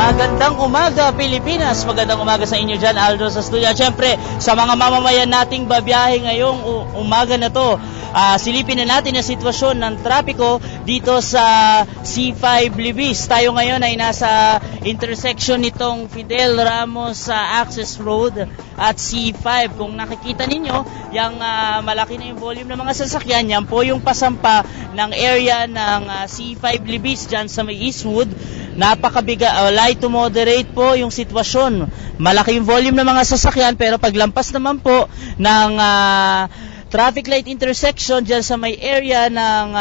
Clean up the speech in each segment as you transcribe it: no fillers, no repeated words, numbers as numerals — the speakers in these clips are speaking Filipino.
Magandang umaga, Pilipinas. Magandang umaga sa inyo dyan, Aldo sa studio. At syempre, sa mga mamamayan nating babiyahe ngayong umaga na to, silipin na natin ang sitwasyon ng trapiko dito sa C5 Libis. Tayo ngayon ay nasa intersection nitong Fidel Ramos Access Road at C5. Kung nakikita ninyo, yung malaki na yung volume ng mga sasakyan, yan po yung pasampa ng area ng C5 Libis dyan sa may Eastwood. Napakabiga, light to moderate po yung sitwasyon. Malaki yung volume ng mga sasakyan, pero paglampas naman po ng traffic light intersection dyan sa may area ng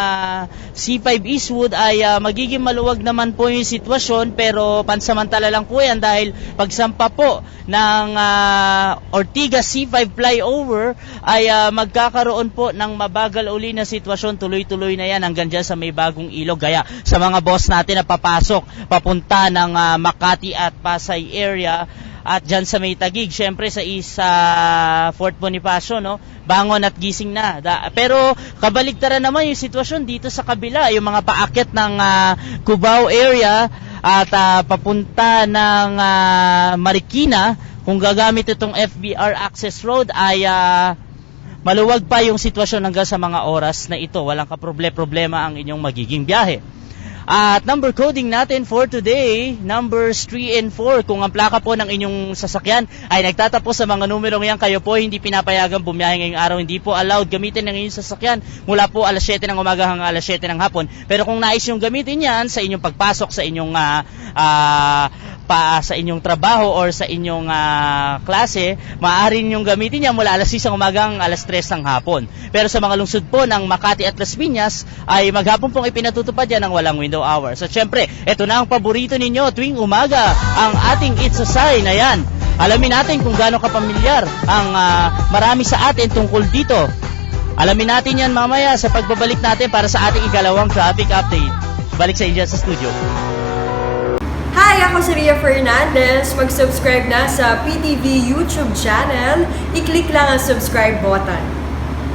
C5 Eastwood ay magiging maluwag naman po yung sitwasyon, pero pansamantala lang po yan dahil pagsampa po ng Ortigas C5 flyover ay magkakaroon po ng mabagal uli na sitwasyon. Tuloy-tuloy na yan hanggang dyan sa may bagong ilog. Kaya sa mga boss natin na papasok papunta ng Makati at Pasay area at dyan sa may Taguig, syempre sa Fort Bonifacio, no? Bangon at gising na. Pero kabaligtaran naman yung sitwasyon dito sa kabila, yung mga paakyat ng Cubao area at papunta ng Marikina, kung gagamit itong FBR Access Road ay maluwag pa yung sitwasyon hanggang sa mga oras na ito. Walang kaproblema ang inyong magiging biyahe. At number coding natin for today, numbers 3 and 4. Kung ang plaka po ng inyong sasakyan ay nagtatapos sa mga numerong yan, kayo po hindi pinapayagang bumiyahe ngayong araw. Hindi po allowed gamitin ng inyong sasakyan mula po alas 7 ng umaga hanggang alas 7 ng hapon. Pero kung nais yung gamitin yan sa inyong pagpasok sa inyong sa inyong trabaho or sa inyong klase, maaari ninyong gamitin yan mula alas 6 ng umaga hanggang alas 3 ng hapon. Pero sa mga lungsod po ng Makati at Las Piñas ay maghapon pong ipinatutupad yan ng walang window hours. At syempre, ito na ang paborito ninyo tuwing umaga, ang ating It's a Sign. Ayan, alamin natin kung gaano kapamilyar ang marami sa atin tungkol dito. Alamin natin yan mamaya sa pagbabalik natin para sa ating ikalawang traffic update. Balik sa inyo sa studio. Hi! Ako si Ria Fernandez. Mag-subscribe na sa PTV YouTube channel. I-click lang ang subscribe button.